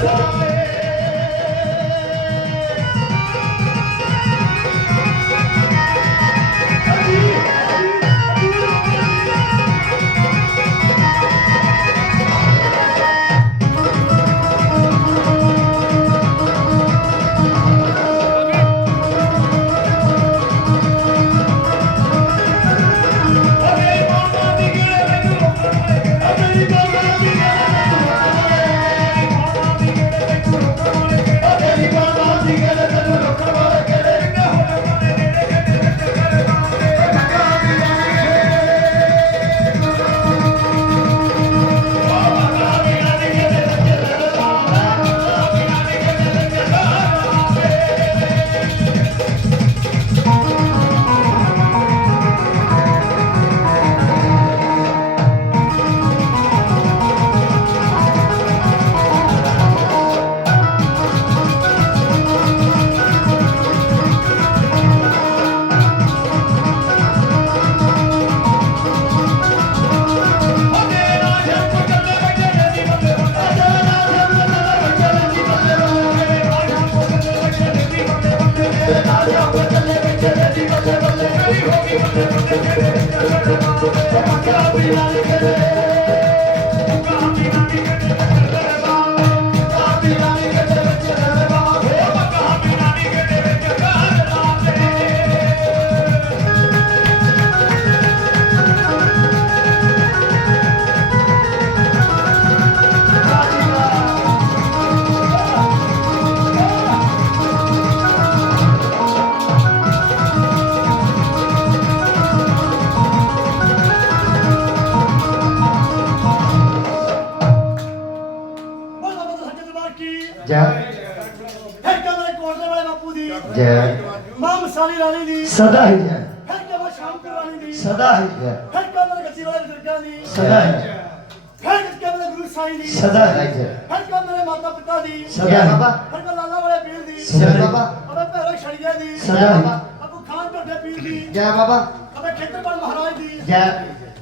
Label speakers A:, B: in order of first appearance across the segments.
A: ਬੋਲ
B: ਸਦਾ ਹੀ
A: ਦੀ
B: ਸਦਾ ਹੀ ਜੈ
A: ਫਿਰ ਕਮਰੇ ਗੱਦੀ ਵਾਲੇ ਬਜ਼ੁਰਗਾਂ ਦੀ
B: ਸਦਾ ਹੀ ਜੈ
A: ਫਿਰ ਕਮਰੇ ਗੁਰੂ ਸਾਈਂ ਦੀ
B: ਸਦਾ ਹੀ ਜੈ
A: ਫਿਰ ਕਮਰੇ ਮਾਤਾ ਪਿਤਾ ਦੀ
B: ਸਦਾ ਹੀ ਬਾਬਾ
A: ਫਿਰ ਕਮਰੇ ਲਾਲਾ ਵਾਲੇ ਪੀਰ ਦੀ
B: ਸਦਾ ਹੀ ਬਾਬਾ
A: ਅਬੇ ਭੈਰੋ ਛੜੀਆਂ ਦੀ
B: ਸਦਾ ਹੀ
A: ਅਬੂ ਖਾਨ ਢੱਡੇ ਪੀਰ ਦੀ
B: ਜੈ ਬਾਬਾ।
A: ਅਬੇ ਖੇਤਰਪਾਲ ਮਹਾਰਾਜ ਦੀ।
B: ਜੈ।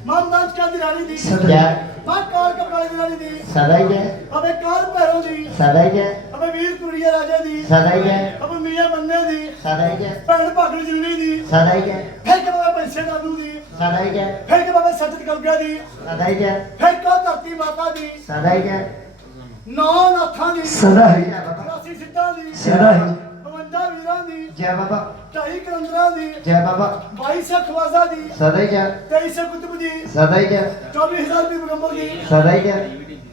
A: ਮਾਂ ਦਾਸ ਦੀ ਰਾਣੀ ਦੀ
B: ਸਦਾ ਜੈ
A: ਮਾਂ ਕਾਲ ਕਪਾਲੇ ਦੀ ਰਾਣੀ ਦੀ
B: ਸਦਾ ਹੀ ਜੈ
A: ਅਬੇ ਕਾਲ ਭੈਰੋ ਦੀ
B: ਸਦਾ ਹੀ ਜੈ
A: ਅਬੇ ਵੀਰ ਕੁੜੀਆ ਰਾਜੇ ਦੀ
B: ਸਦਾ ਹੀ ਜੈ
A: ਅਬੇ ਮੀਆਂ ਬੰਨੇ ਦੀ
B: ਸਦਾ ਹੀ ਜੈ
A: ਭੈਣ ਭਾਗਣੀ ਜਿੰਨੀ ਦੀ
B: ਸਦਾ ਹੀ ਜੈ
A: ਫਿਰ ਕਮਰੇ ਪੈਸੇ ਦਾਦੂ ਦੀ
B: ਸਦਾ ਹੀ ਜੈ
A: ਫਿਰ ਕਮਰੇ ਸੱਜਦ ਕਲਗਾ ਦੀ
B: ਸਦਾ ਹੀ ਜੈ
A: ਫਿਰ ਕਾ ਧਰਤੀ ਮਾਤਾ ਦੀ
B: ਸਦਾ ਹੀ ਜੈ
A: ਨੌ ਨਾਥਾਂ ਦੀ
B: ਸਦਾ ਹੀ ਜੈ ਬਾਬਾ
A: 84 ਸਿੱਧਾਂ ਦੀ 52 ਵੀਰਾਂ ਦੀ
B: ਜੈ ਬਾਬਾ
A: ਢਾਈ ਕਲੰਦਰਾਂ ਦੀ
B: ਜੈ ਬਾਬਾ
A: 22 ਸੌ ਖਵਾਜ਼ਾ ਦੀ
B: ਸਦਾ ਹੀ ਜੈ
A: 23 ਸੌ ਕੁਤਬ ਦੀ
B: ਸਦਾ ਹੀ ਜੈ
A: 24000 ਦੀ ਬਗੰਬਰ ਦੀ
B: ਸਦਾ ਹੀ ਜੈ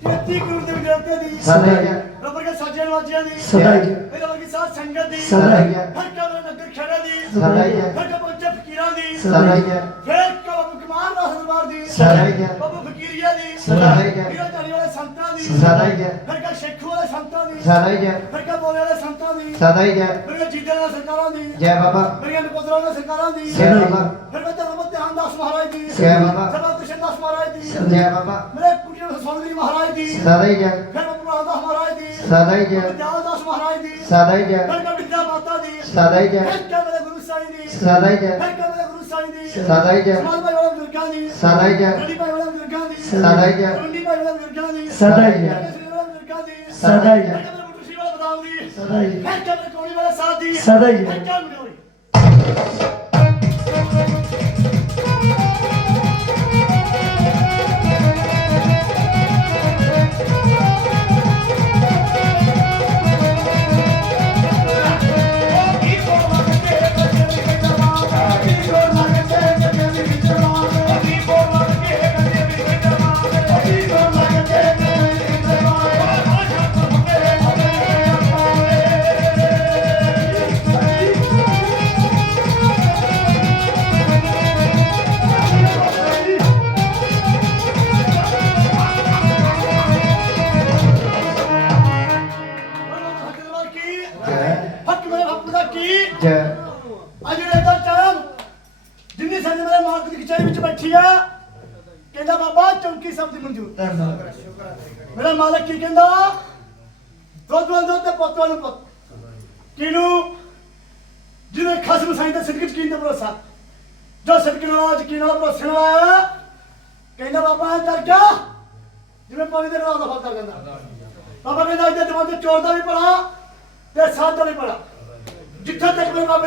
A: 33 ਕਰੋੜ ਦੇ ਵਿਦਿਆਰਥੀਆਂ ਦੀ
B: ਸਦਾ ਹੀ ਜੈ
A: ਰੱਬਰ ਕੇ ਸਾਜਣ ਵਾਜਿਆਂ ਦੀ
B: ਸਦਾ ਹੀ ਜੈ
A: ਮੇਰੇ ਵਰਗੀ ਸਾਧ ਸੰਗਤ ਦੀ
B: ਸਦਾ ਹੀ ਜੈ
A: ਫਿਰ ਕਾ ਨਗਰ ਖੜਾ ਦੀ
B: ਸਦਾ ਹੀ ਜੈ
A: ਫਿਰ ਕਾ ਬੱਚੇ ਫਕੀਰਾਂ ਦੀ
B: ਸਦਾ ਹੀ ਜੈ
A: ਫਿਰ ਕਾ ਬਾਬੂ ਕਮਾਰ ਦਾ ਦਰਬਾਰ ਦੀ
B: ਸਦਾ ਹੀ ਜੈ
A: ਬਾਬੂ ਫਕੀਰੀਆ ਦੀ
B: ਸਦਾ ਹੀ ਜੈ
A: ਵੀਰਾਂ ਧਾਰੀ ਵਾਲੇ ਸੰਤਾਂ ਦੀ
B: ਸਦਾ ਹੀ ਜੈ
A: ਫਿਰ ਕਾ ਸ਼ੇਖੂ ਵਾਲੇ ਸੰਤਾਂ ਦੀ
B: ਸਦਾ ਹੀ ਜੈ
A: ਫਿਰ ਕਾ ਬੋਲੇ ਵਾਲੇ ਸੰਤਾਂ ਦੀ
B: ਸਦਾ ਹੀ ਜੈ
A: ਮੇਰੀਆਂ ਜੀਦਾਂ ਵਾਲੇ ਸਰਕਾਰਾਂ ਦੀ
B: ਜੈ ਬਾਬਾ
A: ਮੇਰੀਆਂ ਨਕੋਦਰਾਂ ਵਾਲੇ ਸਰਕਾਰਾਂ ਦੀ
B: ਜੈ ਬਾਬਾ
A: ਫਿਰ ਮੈਂ ਧਰਮ ਧਿਆਨ ਦਾਸ ਮਹਾਰਾਜ ਦੀ
B: ਜੈ ਬਾਬਾ
A: ਸਭਾ ਕ੍ਰਿਸ਼ਨ ਦਾਸ ਮਹਾਰਾਜ ਦੀ
B: ਜੈ ਬਾਬਾ
A: ਮੇਰੇ ਕੁਟੀਰ ਸੋਨਲੀ ਮਹਾਰਾਜ ਦੀ
B: ਸਦਾ ਹੀ ਜੈ
A: ਫਿਰ ਮੈਂ ਪੁਰਾਣ ਦਾਸ ਮਹਾਰਾਜ ਦੀ
B: ਸਦਾ ਹੀ ਜੈ
A: ਵਿਦਿਆਲ ਦਾਸ ਮਹਾਰਾਜ ਦੀ
B: ਸਦਾ ਹੀ ਜੈ
A: ਫਿਰ ਕਾ ਮਾਤਾ ਦੀ
B: ਸਦਾ ਹੀ ਹੀ ਹੀ।
A: ਸਮਾਲ ਭਾਈ ਵਾਲੇ ਬਜ਼ੁਰਗਾਂ ਦੀ
B: ਸਦਾ ਹੀ।
A: ਵਾਲੇ ਦੀ
B: ਸਦਾ ਹੀ ਹੀ।
A: ਸ੍ਰੀ ਵਾਲੇ ਬਜ਼ੁਰਗਾਂ ਦੀ
B: ਸਦਾ ਹੀ ਜੈ
A: ਫਿਰ ਕਾ ਮੇਰੇ ਬੁੱਢੀ ਵਾਲੇ ਬਦਾਮ ਦੀ
B: ਸਦਾ ਹੀ ਜੈ
A: ਫਿਰ ਕਾ ਮੇਰੇ ਕੋਣੀ ਵਾਲੇ ਸਾਧ ਦੀ
B: ਸਦਾ ਹੀ ਜੈ।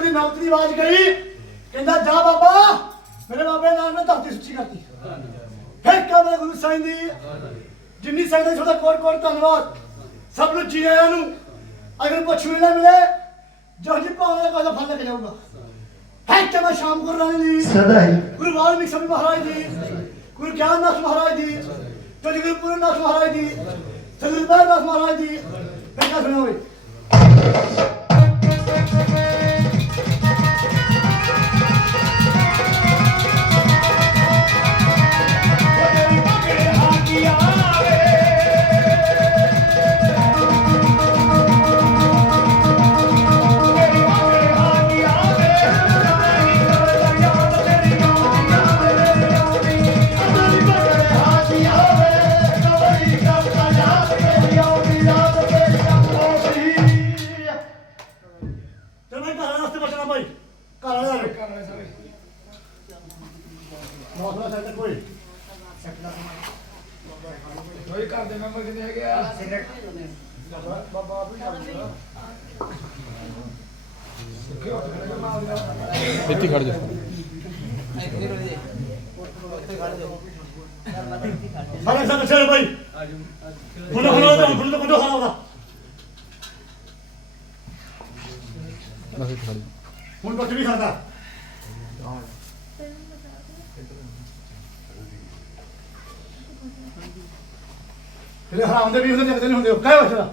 A: ਦੀ ਨਾਮਤ ਦੀ ਆਵਾਜ਼ ਗਈ ਕਹਿੰਦਾ ਜਾ ਬਾਬਾ ਮੇਰੇ ਬਾਬੇ ਨਾਲ ਨੇ ਧਰਤੀ ਸੁੱਚੀ ਕਰਤੀ। ਫਿਰ ਕਿਹਾ ਮੇਰੇ ਗੁਰੂ ਸਾਹਿਬ ਦੀ? ਜਿੰਨੀ ਸੰਗਤ ਤੁਹਾਡਾ ਕੋਟ ਕੋਟ ਧੰਨਵਾਦ। ਸਭ ਨੂੰ ਜੀ ਆਇਆਂ ਨੂੰ। ਅਗਰ ਕੁਛ ਮਿਲੇ ਮਿਲੇ ਜੋ ਜੀ ਭਾਵੇਂ ਕੋਈ ਫਲ ਲੈ ਕੇ ਜਾਊਗਾ। ਹੈ ਕਿ ਮੈਂ ਸ਼ਾਮ ਗੁਰੂ ਰਾਣੀ ਦੀ?
B: ਸਦਾ ਹੀ।
A: ਗੁਰੂ ਵਾਲਮੀਕ ਸਾਹਿਬ ਮਹਾਰਾਜ ਦੀ। ਗੁਰੂ ਗਿਆਨਨਾਥ ਮਹਾਰਾਜ ਦੀ। ਤੇ ਗੁਰੂ ਪੂਰਨਨਾਥ ਮਹਾਰਾਜ ਦੀ। ਸਤਿਗੁਰੂ ਮਹਾਰਾਜ ਦੀ। ਮੈਂ ਕਹਾਂ ਸੁਣੋਗੇ
C: ਬਸ ਇੱਥੇ ਖੜ
A: ਹੁਣ ਕੁਝ ਵੀ ਖਾਦਾ। ਤੇਰੇ ਹਰਾਮ ਦੇ ਵੀ ਹੁੰਦੇ ਜਗਤ ਹੁੰਦੇ ਹੁੰਦੇ ਕਾਹ ਵਛੜਾ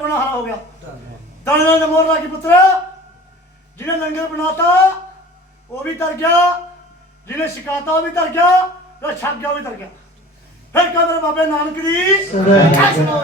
A: ਗੁਣਾ ਹਰਾ ਹੋ ਗਿਆ। ਦਾਣੇ ਦਾਣੇ ਮੋਰ ਲਾ ਕੇ ਪੁੱਤਰ ਜਿਹਨੇ ਲੰਗਰ ਬਣਾਤਾ ਉਹ ਵੀ ਤਰ ਗਿਆ। ਜਿਹਨੇ ਸ਼ਿਕਾਤਾ ਉਹ ਵੀ ਤਰ ਗਿਆ। ਤੇ ਛੱਕ ਗਿਆ ਉਹ ਵੀ ਤਰ ਗਿਆ। ਫਿਰ ਕਹਿੰਦੇ ਬਾਬੇ ਨਾਨਕ ਦੀ ਸੁਣੋ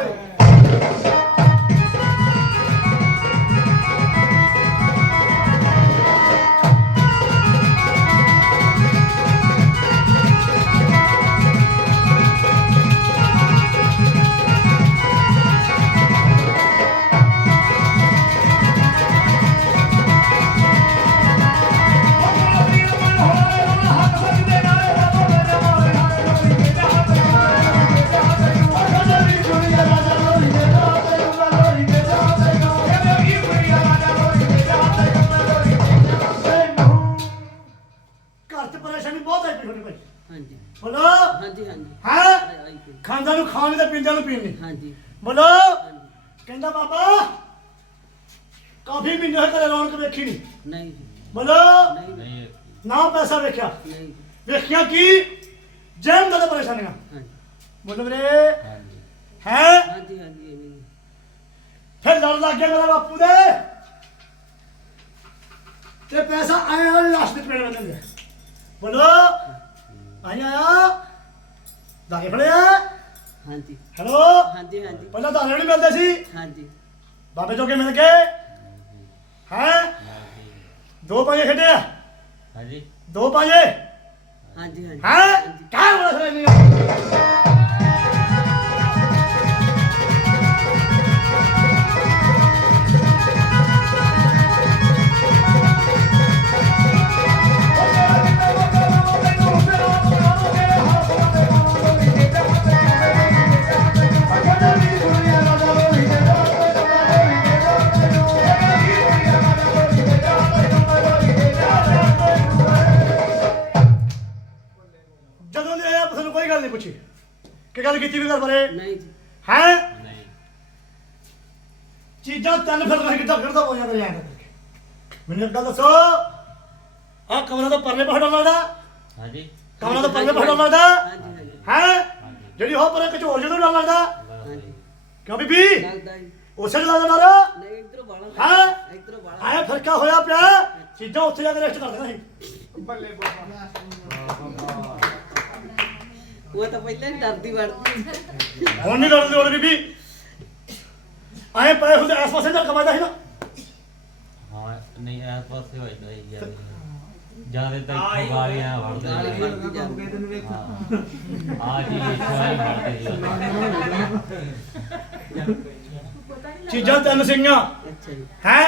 A: ਖਾਣ ਤੇ ਪੀਂਦਾ ਨੂੰ ਪੀਣ ਨਹੀਂ।
D: ਹਾਂਜੀ।
A: ਬੋਲੋ ਕਹਿੰਦਾ ਬਾਬਾ ਕਾਫੀ ਮਹੀਨੇ ਹੋਏ ਘਰੇ ਰੌਣਕ ਵੇਖੀ ਨਹੀਂ।
D: ਨਹੀਂ ਜੀ,
A: ਬੋਲੋ
D: ਨਹੀਂ ਨਹੀਂ।
A: ਨਾ ਪੈਸਾ ਵੇਖਿਆ।
D: ਜੀ,
A: ਵੇਖਿਆ ਕੀ? ਜੈਨ ਦਾ ਪਰੇਸ਼ਾਨੀਆਂ।
D: ਹਾਂਜੀ।
A: ਬੋਲੋ ਵੀਰੇ।
D: ਹਾਂਜੀ।
A: ਹੈ?
D: ਹਾਂਜੀ ਹਾਂਜੀ ਐਵੇਂ ਹੀ।
A: ਫਿਰ ਲੜ ਲੱਗ ਗਿਆ ਮੇਰਾ ਬਾਪੂ ਦੇ। ਤੇ ਪੈਸਾ ਆਇਆ ਵਾਲੀ ਲਾਸ਼ ਦੇ ਪੇੜ ਬੰਦੇ ਬੋਲੋ ਆਇਆ ਦਾਗੇ ਫੜਿਆ।
D: ਹਾਂਜੀ।
A: ਹੈਲੋ
D: ਹਾਂਜੀ ਹਾਂਜੀ।
A: ਪਹਿਲਾਂ ਦਾਣੇ ਨਹੀਂ ਮਿਲਦੇ ਸੀ।
D: ਹਾਂਜੀ।
A: ਬਾਬੇ ਜੋਗੇ ਮਿਲ ਗਏ। ਹੈ? ਦੋ ਪਾਜੇ ਖੇਡੇ ਆ।
C: ਹਾਂਜੀ।
A: ਦੋ ਪਾਜੇ।
D: ਹਾਂਜੀ ਹਾਂਜੀ।
A: ਹੈ? ਕਾਹ ਬੋਲਾ ਸਰ ਨਹੀਂ ਵੀ ਘਰ ਬਾਰੇ
D: ਨਹੀਂ ਜੀ।
A: ਹੈ?
C: ਨਹੀਂ।
A: ਚੀਜ਼ਾਂ ਤਿੰਨ ਫਿਰ ਮੈਂ ਕਿੱਦਾਂ ਫਿਰਦਾ ਹੋ ਜਾਂਦਾ ਕਰਕੇ। ਮੈਨੂੰ ਇੱਕ ਗੱਲ ਦੱਸੋ ਆ ਕਮਰਾ ਤਾਂ ਪਰਲੇ ਪਹਾੜਾਂ ਲੱਗਦਾ।
C: ਹਾਂਜੀ।
A: ਕਮਰਾ ਤਾਂ ਪਰਲੇ ਪਹਾੜਾਂ ਲੱਗਦਾ।
D: ਹਾਂਜੀ ਹਾਂਜੀ।
A: ਹੈ? ਜਿਹੜੀ ਉਹ ਪਰੇ ਕਚੋਰ ਜਦੋਂ ਡਰ ਲੱਗਦਾ।
D: ਹਾਂਜੀ
A: ਕਿਉਂ ਬੀਬੀ?
D: ਲੱਗਦਾ ਜੀ।
A: ਉਸੇ ਨੂੰ ਲੱਗਦਾ ਡਰ
D: ਨਹੀਂ ਇਧਰੋਂ ਬਾਲਾ
A: ਹਾਂ?
D: ਇਧਰੋਂ ਬਾਲਾ
A: ਆਇਆ ਫਰਕਾ ਹੋਇਆ ਪਿਆ। ਚੀਜ਼ਾਂ ਉੱਥੇ ਜਾ ਕੇ ਰੈਸਟ ਕਰ ਦੇਣਾ ਸੀ।
E: ਬੱਲੇ ਬਾਬਾ
D: ਉਹ ਤਾਂ ਪਹਿਲਾਂ ਹੀ ਡਰਦੀ ਵੜਦੀ।
A: ਹੁਣ ਨਹੀਂ ਲੜਨ ਦੀ ਲੋੜ ਬੀਬੀ। ਆਏ ਪਏ ਹੁੰਦੇ ਇਸ ਪਾਸੇ ਦਾ ਕਮਾਦਾ ਸੀ ਨਾ।
C: ਹਾਂ ਨਹੀਂ ਐਸ ਪਾਸੇ ਹੋਇਦਾ ਹੀ ਯਾਰ ਜ਼ਿਆਦਾ ਤਾਂ ਇੱਥੋਂ ਵੜਦੇ
D: ਗਾਲੀ
C: ਨੇ।
D: ਵੜਦੀ ਜਾਂਦੀ
C: ਹਾਂ ਆ ਜੀ ਇੱਥੋਂ ਹੀ ਵੜਦੇ ਜੀ
A: ਚੀਜ਼ਾਂ ਤਿੰਨ ਸਿੰਘਾਂ
D: ਅੱਛਾ ਜੀ।
A: ਹੈ?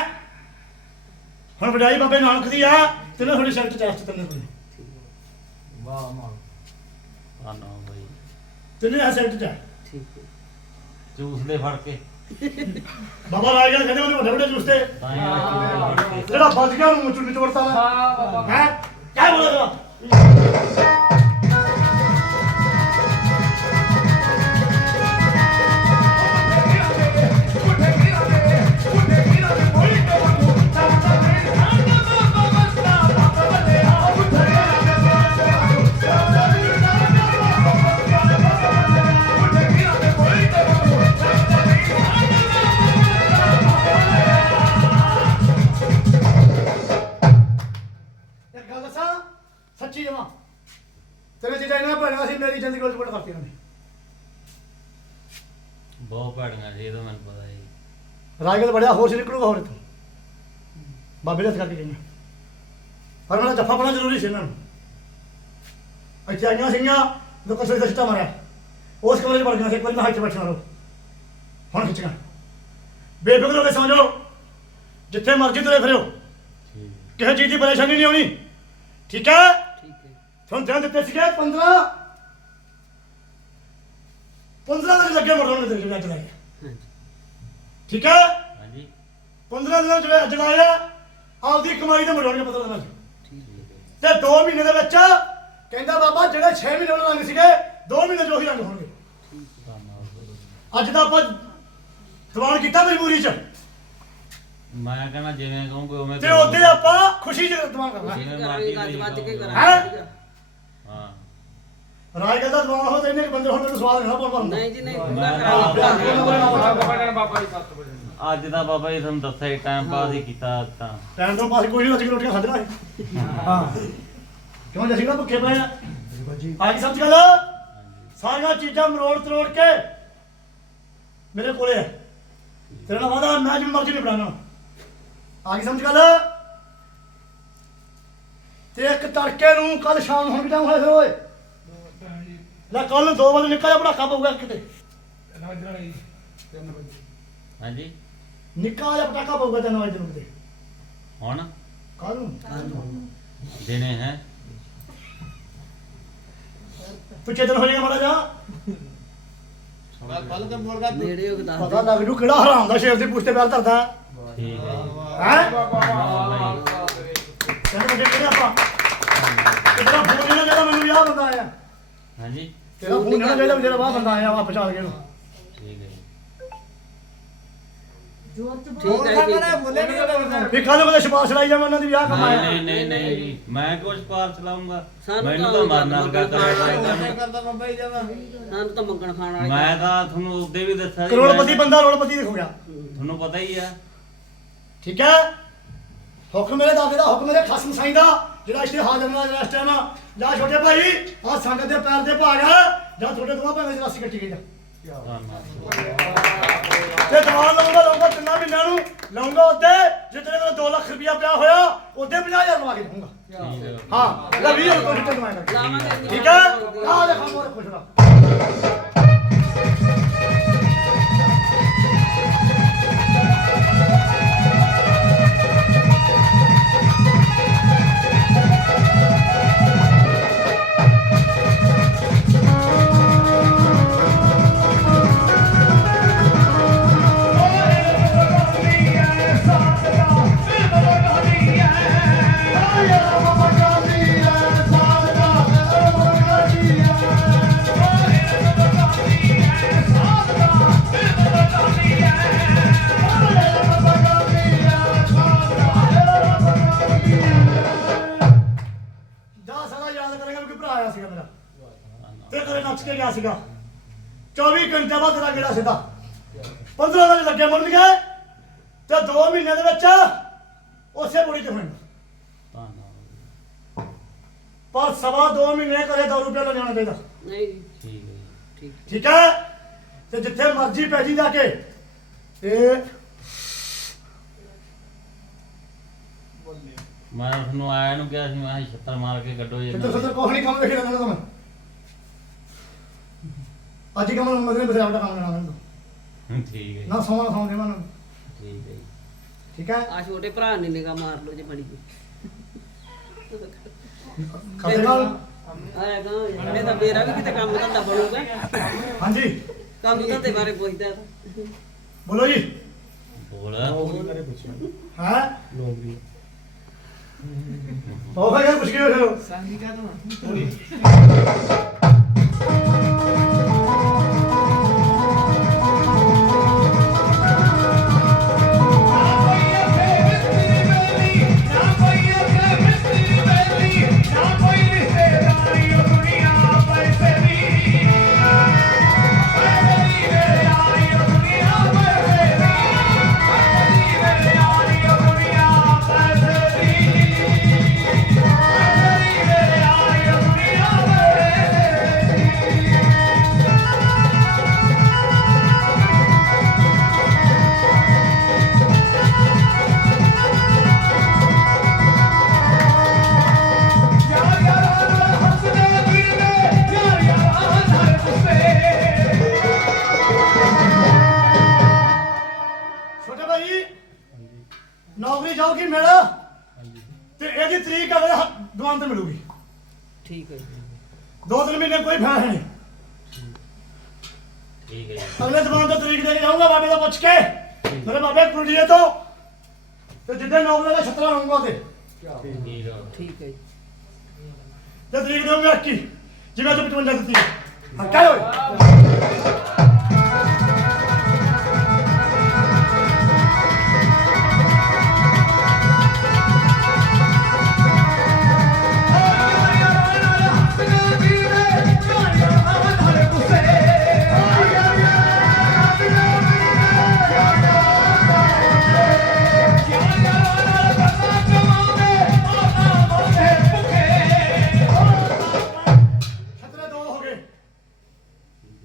A: ਹੁਣ ਵਡਾਈ ਬਾਬੇ ਨਾਨਕ ਦੀ ਆ ਤਿੰਨੇ ਤੁਹਾਡੀ ਸੈਕਟ ਟੈਸਟ ਤਿੰਨੇ
E: ਵਾਹ ਮਾਂ
C: ਆ ਨਾ
A: ਤਿੰਨੇ ਆ ਸੈਕਟ ਚ ਆ।
D: ਠੀਕ ਹੈ।
C: ਚੂਸਦੇ ਫੜ ਕੇ।
A: ਬਾਬਾ ਰਾਜ ਗੱਲ ਕਹਿੰਦੇ ਉਹਦੇ ਵੱਡੇ ਵੱਡੇ
C: ਤਾਂ। ਹੀ ਕੇ।
A: ਜਿਹੜਾ ਵੱਜ ਗਿਆ ਉਹਨੂੰ ਚੁੰਨੀ ਚੋੜਤਾ
E: ਹਾਂ ਬਾਬਾ।
A: ਹੈ? ਕਿਆ ਬੋਲੇਗਾ ਰਾਜਗਲ ਬੜਿਆ ਹੋਰ ਸੀ ਨਿਕਲੂਗਾ ਹੋਰ ਇੱਥੋਂ। ਬਾਬੇ ਦੇ ਹੱਥ ਕਰਕੇ ਗਈਆਂ। ਪਰ ਮੇਰਾ ਜੱਫਾ ਬਣਾ ਜ਼ਰੂਰੀ ਸੀ ਇਹਨਾਂ ਨੂੰ। ਇੱਥੇ ਆਈਆਂ ਸੀਗੀਆਂ ਜਦੋਂ ਕਸੂਰੀ ਦਾ ਸਿੱਟਾ ਮਾਰਿਆ। ਉਸ ਕਮਰੇ 'ਚ ਵੜ ਗਿਆ ਸੀ ਇੱਕ ਵਾਰੀ ਮੈਂ ਹੱਥ 'ਚ ਬੈਠਣਾ ਲੋ ਹੁਣ ਖਿੱਚੀਆਂ। ਬੇਫਿਕਰ ਹੋ ਕੇ ਸੌਂ ਜਾਓ ਜਿੱਥੇ ਮਰਜ਼ੀ ਤੁਰੇ ਫਿਰਿਓ ਕਿਸੇ ਚੀਜ਼ ਦੀ ਪਰੇਸ਼ਾਨੀ ਨਹੀਂ ਆਉਣੀ। ਠੀਕ ਹੈ?
D: ਠੀਕ ਹੈ।
A: ਤੁਹਾਨੂੰ ਦਿਨ ਦਿੱਤੇ ਸੀਗੇ 15 15 ਦਿਨ ਲੱਗੇ ਮਰੋਣ ਦੇ ਜਿਹੜੇ
D: ਹਾਂਜੀ
A: ਠੀਕ ਹੈ?
C: ਹਾਂਜੀ।
A: 15 ਦਿਨਾਂ ਜਿਹੜੇ ਅੱਜ ਲਾਏ ਆ ਆਪਦੀ ਕਮਾਈ ਤੇ ਮਰੋਣਗੇ 15 ਦਿਨਾਂ ਚ
D: ਠੀਕ ਹੈ
A: ਤੇ 2 ਮਹੀਨੇ ਦੇ ਵਿੱਚ ਕਹਿੰਦਾ ਬਾਬਾ ਜਿਹੜੇ 6 ਮਹੀਨੇ ਰੰਗ ਸੀਗੇ 2 ਮਹੀਨੇ ਚ ਉਹੀ ਰੰਗ ਹੋਣਗੇ। ਅੱਜ ਦਾ ਆਪਾਂ ਦੀਵਾਨ ਕੀਤਾ ਮਜਬੂਰੀ ਚ।
C: ਮੈਂ ਕਹਿੰਦਾ ਜਿਵੇਂ ਕਹੂੰਗੇ ਉਵੇਂ
A: ਤੇ। ਉਹਦੇ ਆਪਾਂ ਖੁਸ਼ੀ ਚ ਦੀਵਾਨ ਕਰਨਾ।
C: ਜਿਵੇਂ ਮਰਜ਼ੀ
D: ਕੇ
A: ਹੈਂ? ਰਾਜ ਦਾ ਦੀਵਾਨ ਹੋ ਤੇ ਇੰਨੇ ਕੁ ਬੰਦੇ ਹੁਣ ਮੈਨੂੰ ਸਵਾਲ ਨਹੀਂ ਪਾਉਂਦਾ
D: ਨਹੀਂ ਜੀ ਨਹੀਂ
C: ਮੈਂ
D: ਪੂਰਾ
C: ਤਾਂ
D: ਕਰਾਂਗੇ।
E: ਬਾਬਾ ਨੇ ਬਾਬਾ ਜੀ 7 ਵਜੇ
C: ਅੱਜ ਦਾ ਬਾਬਾ ਜੀ ਤੁਹਾਨੂੰ ਦੱਸਿਆ ਟਾਈਮ ਪਾਸ ਹੀ ਕੀਤਾ ਅੱਜ ਤਾਂ।
A: ਟਾਈਮ ਤੋਂ ਪਾਸ ਕੋਈ ਨਹੀਂ ਅੱਜ ਰੋਟੀਆਂ ਖਾਧਣਾ ਹੈ ਹਾਂ। ਕਿਉਂ ਜਸੀਂ ਨਾ ਭੁੱਖੇ ਪਏ ਆ? ਆ ਗਈ ਸਮਝ ਗੱਲ? ਸਾਰੀਆਂ ਚੀਜ਼ਾਂ ਮਰੋੜ ਤਰੋੜ ਕੇ ਮੇਰੇ ਕੋਲੇ ਹੈ ਤੇਰਾ ਨਾਲ ਵਾਦਾ ਮੈਂ ਜਿਵੇਂ ਮਰਜ਼ੀ ਨਹੀਂ ਬਣਾਉਣਾ ਆ ਗਈ ਸਮਝ ਗੱਲ? ਤੇ ਇੱਕ ਤੜਕੇ ਨੂੰ ਕੱਲ ਸ਼ਾਮ ਨੂੰ ਹੁਣ ਕਿਦਾਂ ਫਿਰ ਓਏ? ਲੈ ਕੱਲ ਨੂੰ 2 ਵਜੇ ਨਿੱਕਾ ਜਿਹਾ ਪੜਾਕਾ ਪਊਗਾ ਕਿਤੇ
E: ਰਾਜ ਰਾਣੀ 3 ਵਜੇ
C: ਹਾਂਜੀ
A: ਨਿੱਕਾ ਜਿਹਾ ਪਟਾਕਾ ਪਊਗਾ ਤੈਨੂੰ ਅੱਜ ਨੂੰ ਕਿਤੇ
C: ਹੁਣ
A: ਕੱਲ ਨੂੰ
C: ਦਿਨੇ ਹੈ
A: ਤੂੰ ਚੇਤਨ ਹੋ ਜਾਏਗਾ ਮਾੜਾ ਜਾ
D: ਨੇੜੇ ਉਹ ਦੱਸ
A: ਪਤਾ ਲੱਗ ਜੂ ਕਿਹੜਾ ਹਰਾਮ ਦਾ ਸ਼ੇਰ ਦੀ ਪੁਸ਼ਤੇ ਪੈਰ ਧਰਦਾ
C: ਠੀਕ ਹੈ।
A: ਹੈ
E: ਬਾਬਾ
A: ਕਹਿੰਦੇ ਵੱਡੇ ਕਿਹੜੇ ਆਪਾਂ ਤੇਰਾ ਫੋਨ ਜਿਹੜਾ ਮੈਨੂੰ ਵਿਆਹ ਬੰਦਾ ਆਇਆ
C: ਹਾਂਜੀ।
A: ਤੇਰਾ ਫੋਨ ਜਿਹੜਾ ਜਿਹੜਾ ਜਿਹੜਾ ਬਾਹ ਬੰਦਾ ਆਇਆ ਵਾਪਸ ਆ ਗਿਆ ਨੂੰ
C: ਠੀਕ ਹੈ ਜੀ।
D: ਠੀਕ ਹੈ ਠੀਕ
A: ਵੀ ਕੱਲ ਕੋਲੇ ਸਿਫਾਰਿਸ਼ ਲਾਈ ਜਾਵਾਂ ਉਹਨਾਂ ਦੀ ਵਿਆਹ
C: ਨਹੀਂ
A: ਕਮਾਇਆ
C: ਨਹੀਂ ਨਹੀਂ ਨਹੀਂ ਜੀ। ਮੈਂ ਕੁਝ ਪਾਰ ਚਲਾਉਂਗਾ
D: ਸਾਨੂੰ
C: ਮੈਨੂੰ
D: ਤਾਂ
C: ਤਾਂ ਮਰਨਾ ਲਗਾ
D: ਖਾਣ ਵਾਲੇ ਸਾਨੂੰ ਤਾਂ ਮੰਗਣ ਖਾਣ ਵਾਲੇ
C: ਮੈਂ ਤਾਂ ਤੁਹਾਨੂੰ ਉਹਦੇ ਵੀ ਦੱਸਿਆ ਜੀ,
A: ਕਰੋੜਪਤੀ
C: ਮੈਂ-
A: ਬੰਦਾ ਰੋੜਪਤੀ ਦਿਖ ਗਿਆ।
C: ਤੁਹਾਨੂੰ ਪਤਾ ਹੀ ਆ।
A: ਠੀਕ ਹੈ? ਹੁਕਮ ਮੇਰੇ ਦਾਦੇ ਦਾ ਹੁਕਮ ਮੇਰੇ ਖਸਮ ਸਾਈਂ ਦਾ। ਜਿਹੜਾ ਇੱਥੇ ਹਾਜ਼ਰ ਨਾ ਜਿਹੜਾ ਇਸ ਟਾਈਮ ਜਾ ਛੋਟੇ ਭਾਈ ਆ ਸੰਗਤ ਦੇ ਪੈਰ ਦੇ ਭਾਗ ਜਾਂ ਤੁਹਾਡੇ ਦੋਵਾਂ ਭਾਵੇਂ ਦੀ ਰਾਸੀ ਕੱਟੀ ਗਈ ਜਾ ਤੇ ਦਵਾਨ ਲਾਉਂਗਾ ਲਾਉਂਗਾ ਤਿੰਨਾਂ ਮਹੀਨਿਆਂ ਨੂੰ ਲਾਉਂਗਾ ਉਹਦੇ ਜਿੱਦਣੇ ਸੀਗਾ। 24 ਘੰਟੇ ਬਾਅਦ ਤੇਰਾ ਗੇੜਾ ਸਿੱਧਾ। 15 ਦਿਨ ਲੱਗੇ ਮੁੜ ਗਏ ਤੇ 2 ਮਹੀਨੇ ਦੇ ਵਿੱਚ ਉਸੇ ਬੁੜੀ ਤੇ ਹੋਣਾ
C: ਧੰਨਵਾਦ
A: ਪਰ ਸਵਾ 2 ਮਹੀਨੇ ਕਰੇ 2 ਰੁਪਏ ਲੈ ਜਾਣਾ
D: ਨਹੀਂ
C: ਠੀਕ ਹੈ ਜੀ।
D: ਠੀਕ
A: ਠੀਕ ਹੈ? ਤੇ ਜਿੱਥੇ ਮਰਜ਼ੀ ਪੈ ਜੀ ਜਾ ਕੇ। ਇਹ
C: ਮੈਂ ਉਸਨੂੰ ਆਇਆ ਨੂੰ ਕਿਹਾ ਸੀ ਮੈਂ ਕਿਹਾ ਛੱਤਰ ਮਾਰ ਕੇ ਕੱਢੋ ਜੇ।
A: ਕਿਤੇ ਸੱਤਰ ਕੋਹ ਨਹੀਂ ਕੰਮ ਵੇਖੇ ਰਹਿੰਦਾ ਅੱਜ ਹੀ ਕੰਮ ਨੂੰ ਮਦਰੇ ਬਸੇ ਆਪਣਾ ਕੰਮ ਲੈਣਾ ਮੈਨੂੰ
C: ਹੂੰ, ਠੀਕ ਹੈ ਜੀ,
A: ਨਾ ਸੌਣਾ ਸੌਂ ਦੇਵਾਂ ਨਾ
C: ਠੀਕ ਹੈ ਜੀ।
A: ਠੀਕ ਹੈ?
D: ਆ ਛੋਟੇ ਭਰਾ ਨੇ ਨਿਗਾ ਮਾਰ ਲਓ ਜੇ ਬੜੀ
A: ਖਾਤੇ ਨਾਲ
D: ਆਏਗਾ ਇਹਨੇ ਤਾਂ ਮੇਰਾ ਵੀ ਕਿਤੇ ਕੰਮ ਧੰਦਾ ਬਣੂਗਾ।
A: ਹਾਂਜੀ।
D: ਕੰਮ ਧੰਦੇ ਬਾਰੇ ਪੁੱਛਦਾ ਤਾਂ।
A: ਬੋਲੋ ਜੀ।
C: ਬੋਲ।
A: ਹੈ?
B: ਨੌਕਰੀ।
A: ਬਹੁਤ ਹੈ ਕੁਝ ਕੀ ਹੋ?
E: ਸੰਗੀ ਕਾ ਤੋਂ
D: ਠੀਕ ਹੈ ਜੀ।
A: ਅਗਲੇ ਦੁਕਾਨ ਤੇ ਤਰੀਕ ਦੇ ਕੇ ਜਾਊਂਗਾ ਬਾਬੇ ਦਾ ਪੁੱਛ ਕੇ। ਮੇਰੇ ਬਾਬੇ ਕੁੜੀਏ ਤੋਂ। ਤੇ ਜਿੱਦੇ ਨੌਕਰੀ ਦਾ ਛਤਰਾ ਲਾਉਂਗਾ ਤੇ
C: ਠੀਕ ਹੈ
D: ਠੀਕ ਹੈ ਜੀ।
A: ਤੇ ਤਰੀਕ ਦੇਵਾਂਗਾ 21 ਜਿਵੇਂ ਤੂੰ 55 ਦਿੱਤੀ। ਹੈ ਹਾਂ ਕਹਿ ਓਏ।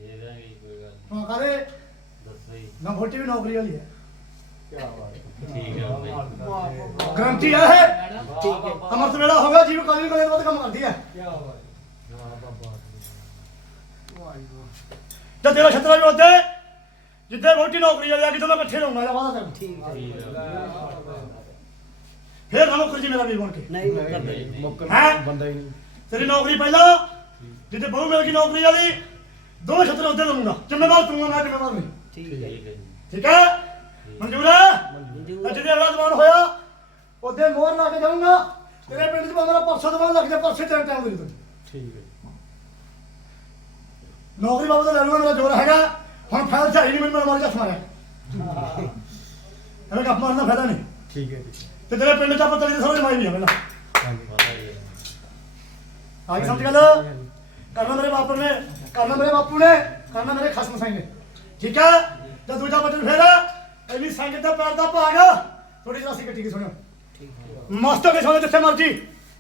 A: ਦੇ
C: ਦਾਂਗੇ ਜੀ, ਕੋਈ ਗੱਲ ਨਹੀਂ
A: ਹਾਂ ਕਰੇ
C: ਦੱਸੋ ਜੀ।
A: ਨਾ ਵੋਟੀ ਵੀ ਨੌਕਰੀ ਵਾਲੀ ਹੈ।
C: ਠੀਕ ਹੈ
A: ਗਰੰਟੀ ਹੈ ਇਹ?
D: ਠੀਕ ਹੈ।
A: ਅਮਰਤ ਵੇਲਾ ਹੋਗਾ ਜੀਵ ਕਾਲੀ ਕੋਲੇ ਬਹੁਤ ਕੰਮ ਕਰਦੀ ਹੈ। ਤੇ ਤੇਰਾ ਛਤਰਾ ਵੀ ਉੱਤੇ ਜਿੱਦੇ ਵੋਟੀ ਨੌਕਰੀ ਵਾਲੀ ਆ ਕਿ ਦੋਨੋਂ ਇਕੱਠੇ ਰਹੂੰਗਾ ਇਹਦਾ ਵਾਦਾ ਕਰ
D: ਠੀਕ ਹੈ।
C: ਠੀਕ ਹੈ।
A: ਫੇਰ ਨਾ ਮੁੱਕਰ ਜੀ ਮੇਰਾ ਵੀ ਬਣ ਕੇ।
D: ਨਹੀਂ ਮੁੱਕਰਦਾ ਜੀ।
B: ਮੁੱਕਰ
A: ਹੈਂ?
B: ਬੰਦਾ ਹੀ ਨਹੀਂ।
A: ਤੇਰੀ ਨੌਕਰੀ ਪਹਿਲਾਂ ਜਿੱਦੇ ਬਹੁ ਮਿਲ ਗਈ ਨੌਕਰੀ ਵਾਲੀ ਦੋਵੇਂ ਛਤਰੇ ਉੱਤੇ ਲਵਾਂਗਾ ਜ਼ਿੰਮੇਵਾਰ ਤੂੰ ਆ, ਮੈਂ ਜ਼ਿੰਮੇਵਾਰ ਨਹੀਂ।
D: ਠੀਕ ਹੈ
C: ਠੀਕ ਹੈ ਜੀ।
A: ਠੀਕ ਹੈ? ਮਨਜ਼ੂਰ ਹੈ? ਅੱਜ ਦੇ ਅਗਲਾ ਦਵਾਨ ਹੋਇਆ ਉਹਦੇ ਮੋਹਰ ਲਾ ਕੇ ਜਾਊਂਗਾ। ਤੇਰੇ ਪਿੰਡ 'ਚ ਮੇਰਾ ਪਰਸੋਂ ਦਵਾਨ ਲੱਗ ਜਾ ਪਰਸੇ ਤੇਰੇ ਟਾਈਮ ਦੇ ਦੇ
B: ਠੀਕ ਹੈ।
A: ਨੌਕਰੀ ਬਾਬਾ ਦਾ ਲੈ ਲੂਗਾ ਮੇਰਾ ਜ਼ੋਰ ਹੈਗਾ। ਹੁਣ ਫਾਇਲ ਚਾਹੀ ਨਹੀਂ ਮੈਨੂੰ ਮਾਰ ਜਾ ਮਾਰਿਆ। ਐਵੇਂ ਗੱਪ ਮਾਰਨ ਦਾ ਫਾਇਦਾ ਨਹੀਂ।
B: ਠੀਕ ਹੈ ਜੀ।
A: ਤੇ ਤੇਰੇ ਪਿੰਡ 'ਚ ਆਪਾਂ ਤੇਰੀ ਸਾਰੇ ਮਾਈ ਨਹੀਂ ਆ ਪਹਿਲਾਂ।
B: ਹਾਂਜੀ।
C: ਪਤਾ ਹੀ ਹੈ
A: ਆ ਗਈ ਸਮਝ ਗੱਲ ਕਰਨਾ ਮੇਰੇ ਬਾਪੂ ਨੇ। ਕਰਨਾ ਮੇਰੇ ਬਾਪੂ ਨੇ, ਕਰਨਾ ਮੇਰੇ ਖਸਮ ਸਿੰਘ ਨੇ। ਠੀਕ ਹੈ? ਤੇ ਦੂਜਾ ਬਚਨ ਫੇਰ, ਇੰਨੀ ਸੰਗਤ ਦਾ ਪੈਰ ਦਾ ਭਾਗ ਥੋੜੀ ਜਿਹੀ ਅਸੀਂ ਇਕੱਠੀ ਕੀ ਸੁਣਿਓ। ਮਸਤ ਹੋ ਕੇ ਸੋਨੇ ਜਿੱਥੇ ਮਰਜ਼ੀ।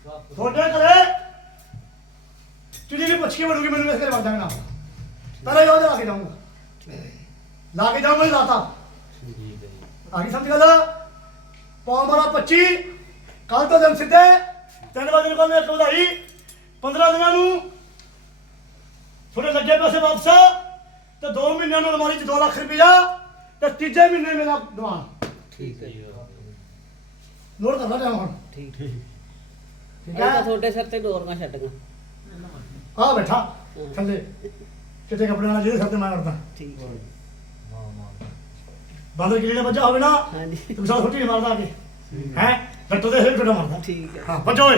A: ਤੁਹਾਡੇ ਘਰੇ ਚੁਣੀ ਵੀ ਪੁੱਛ ਕੇ ਵੜੂਗੀ ਮੈਨੂੰ ਇਸ ਘਰੇ ਵੜ ਜਾਣਾ। ਪਹਿਲਾਂ ਯੋਦ ਲਾ ਕੇ ਜਾਊਂਗਾ। ਲਾ ਕੇ ਜਾਊਂਗਾ ਲਾਤਾ। ਆ ਗਈ ਸਮਝ ਗੱਲ ਪੌਂਬਰਾ 25 ਕੱਲ ਤੋਂ ਦਿਨ ਸਿੱਧੇ, ਤਿੰਨ ਵਜੇ ਨੂੰ ਕਹਿੰਦੇ ਇੱਕ ਵਧਾਈ। 15 ਦਿਨਾਂ ਨੂੰ ਥੋੜੇ ਲੱਗੇ ਪੈਸੇ ਵਾਪਸ ਤੇ 2 ਮਹੀਨਿਆਂ ਨੂੰ ਅਲਮਾਰੀ 'ਚ 2 ਲੱਖ ਰੁਪਇਆ ਤੇ ਤੀਜੇ ਮਹੀਨੇ ਮੇਰਾ ਦੀਵਾਨ
D: ਠੀਕ ਹੈ ਜੀ।
A: ਲੋਡ ਕਰਨਾ ਟਾਈਮ ਹੁਣ।
D: ਠੀਕ।
B: ਠੀਕ।
A: ਹੈ
D: ਤੁਹਾਡੇ ਸਿਰ ਤੇ ਡੋਰੀਆਂ ਛੱਡੀਆਂ।
A: ਆ ਬੈਠਾ ਥੱਲੇ। ਕਿਤੇ ਕੱਪੜੇ ਨਾਲ ਜਿਹਦੇ ਸਿਰ ਤੇ ਮੈਂ ਕਰਦਾ
D: ਠੀਕ ਹੈ।
A: ਬਾਂਦਰ ਕਿਲੇ ਨੇ ਵੱਜਾ ਹੋਵੇ ਨਾ
D: ਹਾਂਜੀ।
A: ਤੂੰ ਸਾਲ ਛੁੱਟੀ ਨਹੀਂ ਮਾਰਦਾ ਆ ਕੇ ਹੈ। ਲੱਟੋ ਦੇ ਸਿਰ ਛੁੱਟਾ ਮਾਰਦਾ।
D: ਠੀਕ ਹੈ।
A: ਹਾਂ ਵੱਜੋ ਓਏ।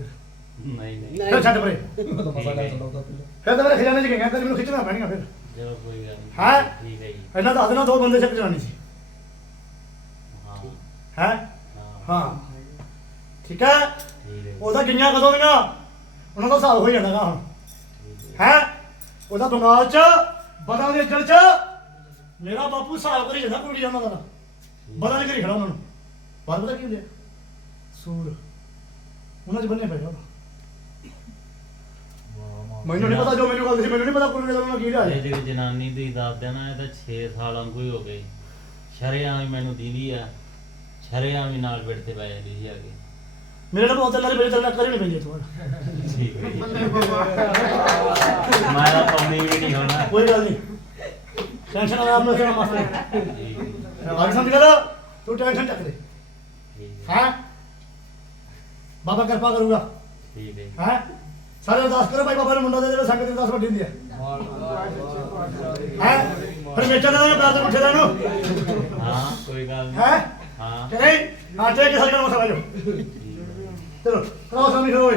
C: ਨਹੀਂ ਨਹੀਂ।
A: ਫਿਰ ਛੱਡ ਪਰੇ। ਫਿਰ ਤਾਂ ਮੇਰੇ ਖਜ਼ਾਨੇ ਚ ਗਏਗਾ ਕਦੇ ਮੈਨੂੰ ਖਿੱਚਣਾ ਪੈਣੀਆਂ ਫਿਰ।
C: ਚਲੋ ਕੋਈ ਗੱਲ ਨਹੀਂ।
A: ਹੈਂ?
C: ਠੀਕ ਹੈ ਜੀ।
A: ਇਹਨਾਂ ਦੱਸ ਦੇਣਾ ਦੋ ਬੰਦੇ ਚੱਕ ਜਵਾਨੀ ਸੀ।
C: ਹਾਂ।
A: ਹੈ?
C: ਹਾਂ।
A: ਹਾਂ। ਠੀਕ ਹੈ?
C: ਠੀਕ ਹੈ ਜੀ,
A: ਉਹਦਾ ਗਿਣੀਆਂ ਕਦੋਂ ਦੀਆਂ? ਉਹਨਾਂ ਦਾ ਹਿਸਾਬ ਹੋ ਜਾਣਾਗਾ ਹੁਣ।
C: ਠੀਕ ਹੈ।
A: ਹੈ? ਉਹਦਾ ਬੰਗਾਲ ਚ ਬਦਾਂ ਦੇ ਜੜ ਚ। ਮੇਰਾ ਬਾਪੂ ਹਿਸਾਬ ਕਰੀ ਜਾਂਦਾ ਕੁੜੀ ਉਹਨਾਂ ਦਾ। ਬਦਾਂ ਦੇ ਘਰੀ ਖੜਾ ਉਹਨਾਂ ਨੂੰ। ਬਾਤ ਪਤਾ ਕੀ ਹੁੰਦੇ? ਸੂਰ। ਉਹਨਾਂ ਚ ਬੰਨੇ ਪਏ ਮੈਨੂੰ ਨਹੀਂ ਪਤਾ ਜੋ ਮੈਨੂੰ ਗੱਲ ਸੀ ਮੈਨੂੰ ਨਹੀਂ ਪਤਾ ਕੁੜੀ ਦਾ ਉਹਨਾਂ ਕੀ ਲਿਆ
C: ਇਹ ਜਿਹੜੀ ਜਨਾਨੀ ਦੀ ਦੱਸ ਦੇਣਾ ਇਹ ਤਾਂ 6 ਸਾਲ ਵਾਂਗੂ ਹੀ ਹੋ ਗਏ। ਸ਼ਰਿਆਂ ਵੀ ਮੈਨੂੰ ਦੀਦੀ ਆ। ਸ਼ਰਿਆਂ ਵੀ ਨਾਲ ਬੈਠ ਤੇ ਪੈ ਜਾਂਦੀ ਸੀ ਅੱਗੇ
A: ਮੇਰੇ ਨਾਲ ਬਹੁਤ ਲੱਗ ਮੇਰੇ ਚੱਲਣਾ ਕਰੀ ਨਹੀਂ ਪੈਂਦੀ ਤੁਹਾਡਾ
C: ਠੀਕ ਹੈ। ਜੀ। ਮੈਂ ਤਾਂ ਪਾਉਣੀ ਵੀ ਨਹੀਂ ਹੋਣਾ।
A: ਕੋਈ ਗੱਲ ਨਹੀਂ ਟੈਨਸ਼ਨ ਨਾ ਆਪ ਮੈਂ ਮਾਸਟਰ
C: ਠੀਕ ਹੈ। ਜੀ,
A: ਆਗ ਸਮਝ ਗਿਆ ਤੂੰ ਟੈਨਸ਼ਨ ਚੱਕ ਦੇ।
C: ਠੀਕ ਹੈ।
A: ਹੈ? ਬਾਬਾ ਕਿਰਪਾ ਕਰੂਗਾ।
C: ਠੀਕ ਹੈ। ਜੀ।
A: ਹੈ? ਸਾਰੇ ਅਰਦਾਸ ਕਰੋ ਭਾਈ ਬਾਬਾ ਨੂੰ ਮੁੰਡਾ ਦੇ ਦੇਵੇ ਸੰਗਤ ਦੀ ਅਰਦਾਸ ਵੱਡੀ ਹੁੰਦੀ ਹੈ? ਹੈ ਪਰਮੇਸ਼ਰ ਦਾ ਪੈਰ ਤੋਂ ਪੁੱਛੇ ਦਾ ਇਹਨੂੰ
C: ਹਾਂ ਕੋਈ ਗੱਲ ਨਹੀਂ
A: ਹੈ?
C: ਹਾਂ।
A: ਚਲੋ ਕਰਾਓ ਸਾਮੀ
E: ਖੜੋ